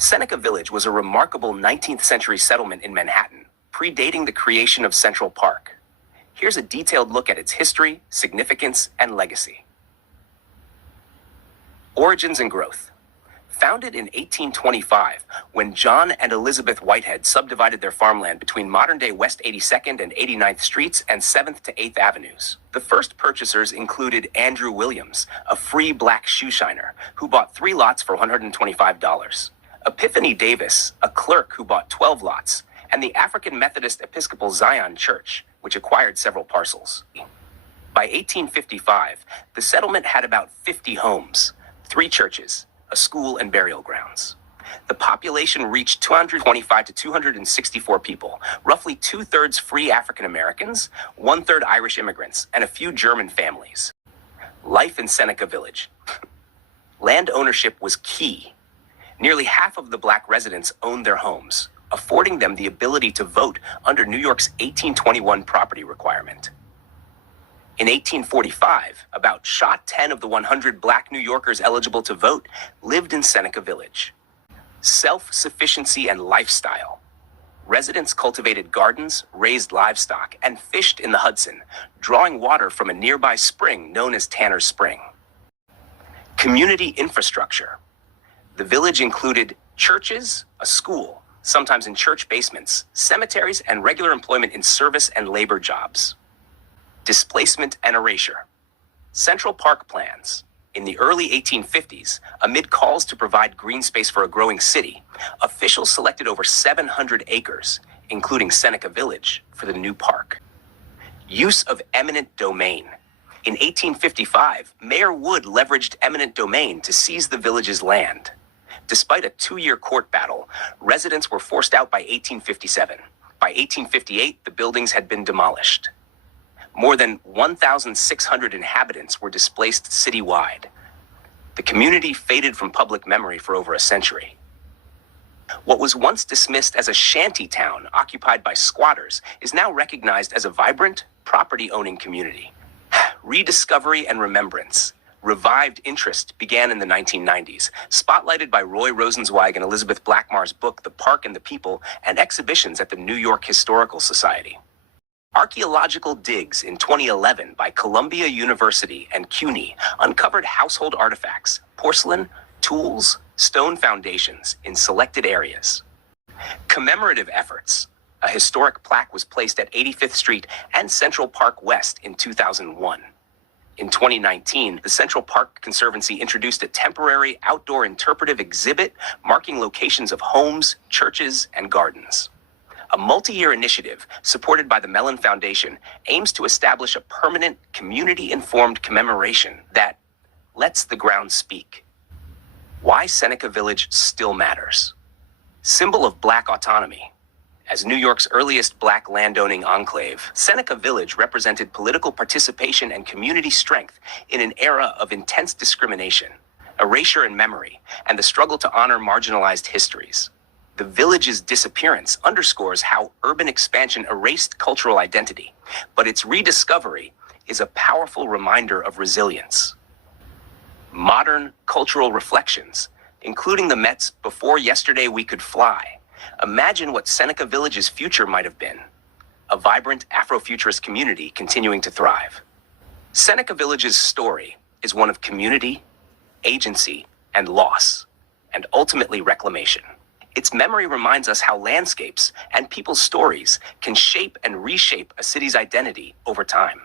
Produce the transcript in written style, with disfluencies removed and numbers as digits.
Seneca Village was a remarkable 19th century settlement in Manhattan, predating the creation of Central Park. Here's a detailed look at its history, significance, and legacy. Origins and growth. Founded in 1825, when John and Elizabeth Whitehead subdivided their farmland between modern-day West 82nd and 89th Streets and 7th to 8th Avenues. The first purchasers included Andrew Williams, a free black shoeshiner, who bought 3 lots for $125. Epiphany Davis, a clerk who bought 12 lots, and the African Methodist Episcopal Zion Church, which acquired several parcels. By 1855, the settlement had about 50 homes, 3 churches, a school, and burial grounds. The population reached 225 to 264 people, roughly 2/3 free African Americans, 1/3 Irish immigrants, and a few German families. Life in Seneca Village. Land ownership was key. Nearly half of the black residents owned their homes, affording them the ability to vote under New York's 1821 property requirement. In 1845, about 10 of the 100 black New Yorkers eligible to vote lived in Seneca Village. Self-sufficiency and lifestyle. Residents cultivated gardens, raised livestock, and fished in the Hudson, drawing water from a nearby spring known as Tanner's Spring. Community infrastructure. The village included churches, a school, sometimes in church basements, cemeteries, and regular employment in service and labor jobs. Displacement and erasure. Central Park plans. In the early 1850s, amid calls to provide green space for a growing city, officials selected over 700 acres, including Seneca Village, for the new park. Use of eminent domain. In 1855, Mayor Wood leveraged eminent domain to seize the village's land. Despite a 2-year court battle, residents were forced out by 1857. By 1858, the buildings had been demolished. More than 1,600 inhabitants were displaced citywide. The community faded from public memory for over a century. What was once dismissed as a shanty town occupied by squatters is now recognized as a vibrant, property-owning community. Rediscovery and remembrance. Revived interest began in the 1990s, spotlighted by Roy Rosenzweig and Elizabeth Blackmar's book, The Park and the People, and exhibitions at the New York Historical Society. Archaeological digs in 2011 by Columbia University and CUNY uncovered household artifacts, porcelain, tools, stone foundations in selected areas. Commemorative efforts. A historic plaque was placed at 85th Street and Central Park West in 2001. In 2019, the Central Park Conservancy introduced a temporary outdoor interpretive exhibit marking locations of homes, churches, and gardens. A multi-year initiative, supported by the Mellon Foundation, aims to establish a permanent, community-informed commemoration that lets the ground speak. Why Seneca Village still matters. Symbol of black autonomy. As New York's earliest black landowning enclave, Seneca Village represented political participation and community strength in an era of intense discrimination, erasure and memory, and the struggle to honor marginalized histories. The village's disappearance underscores how urban expansion erased cultural identity, but its rediscovery is a powerful reminder of resilience. Modern cultural reflections, including the Met's "Before Yesterday We Could Fly." Imagine what Seneca Village's future might have been. A vibrant Afrofuturist community continuing to thrive. Seneca Village's story is one of community, agency, and loss, and ultimately reclamation. Its memory reminds us how landscapes and people's stories can shape and reshape a city's identity over time.